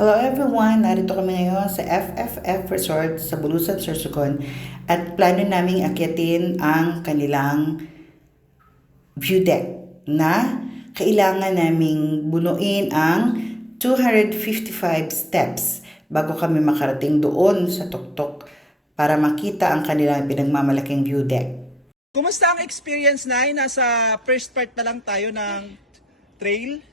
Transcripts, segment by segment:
Hello everyone! Narito kami ngayon sa FFF Resort sa Bulusan, Sorsogon at plano naming akyatin ang kanilang view deck na kailangan naming bunuin ang 255 steps bago kami makarating doon sa tuktok para makita ang kanilang pinagmamalaking view deck. Kumusta ang experience, Nay? Nasa first part pa lang tayo ng trail?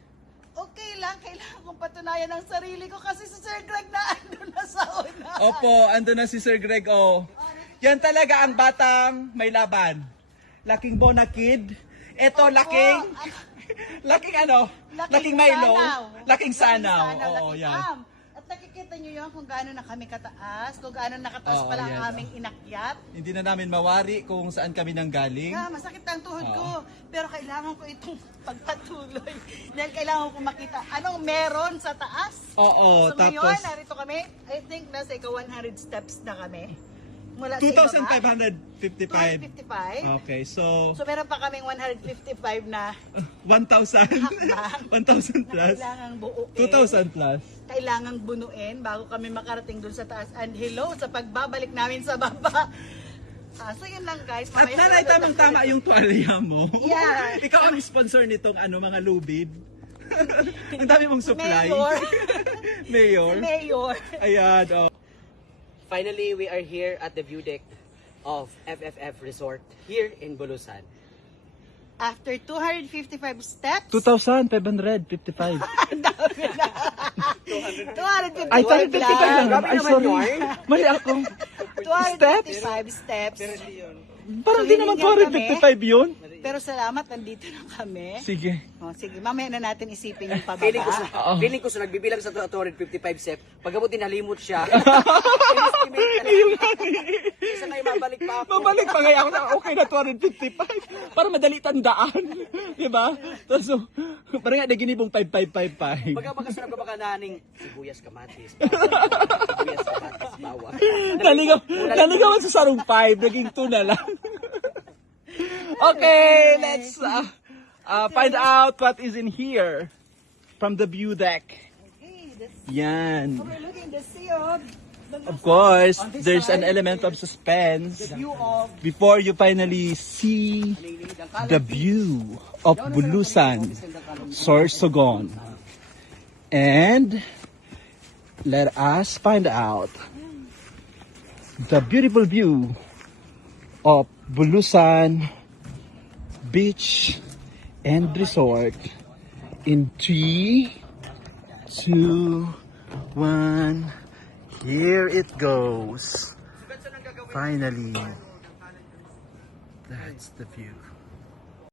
Okay lang, kailangan kong patunayan ang sarili ko kasi si Sir Greg na andun na sa una. Opo, ando na si Sir Greg. Oh. Yan talaga ang batang may laban. Laking bonakid. Ito, laking... laking ano? Laking Milo. Laking sanaw. Oo, laking yan. At nakikita nyo yun kung gaano na kami kataas, kung gaano nakataas Oo, pala yan. ang aming inakyat. Hindi na namin mawari kung saan kami nanggaling. Yeah, masakit ang tuhod Oo. ko. Pero kailangan ko itong pagpatuloy. Dahil kailangan ko makita anong meron sa taas. Oo, So tapos... ngayon, narito kami. I think nasa ika 100 steps na kami. Mula sa ibaba. 2,555. 255. Okay, so... So meron pa kaming 155 na 1,000. 1,000 na plus. kailangang buuin. 2,000 plus. Kailangang bunuin bago kami makarating dun sa taas. And hello sa pagbabalik namin sa baba. So yun lang guys. At nanay, tamang-tama yung tuwalya mo. Yeah. Ikaw ang sponsor nitong mga lubid. Ang dami mong supply. Mayor. Mayor. Si Mayor. Ayan, oh. Finally, we are here at the view deck of FFF Resort here in Bulusan. After 255 steps. 2,555. 255 Ay, 255 lang. Grabe Ay, naman sorry. yun. Mali ako. 255 steps. Parang So, di naman hiningan 255 yun. Pero salamat, nandito na kami. Sige. Sige, mamaya na natin isipin yung Feeling ko, pababa. feeling ko sa nagbibilang sa 255 step, pagkabot nalimot siya. In-estimate ka na. Isa ngayon, mabalik pa ako. Mabalik pa kaya ako na okay na 255. Para madali tandaan. Diba? So, parang nga naginibong 5555. Pagka makasunod ka baka naning sibuyas, kamatis, sibuyas, kamatis, bawang. Naligaw sa sarong 5, naging 2 na lang. Okay, let's find out what is in here from the view deck. Okay, that's Yan. overlooking the sea of Of course, there's an element of suspense view of before you finally see the view of Bulusan, Sorsogon. And let us find out the beautiful view of Bulusan Beach and Resort in 3, 2, 1. Here it goes. Finally, that's the view.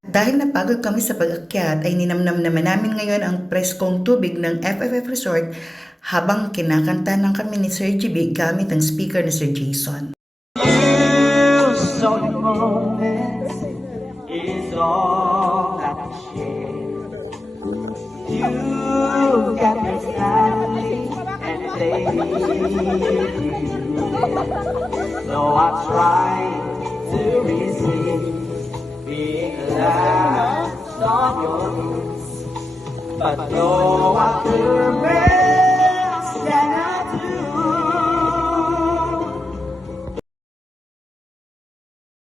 Dahil napagod kami sa pag-akyat ay ninamnam naman namin ngayon ang preskong tubig ng FFF Resort habang kinakanta ng kami ni Sir GB gamit ang speaker na Sir Jason. So the moment is all that we share. You got me standing and playing. Though I try to resist being the last of your lips, but no, I could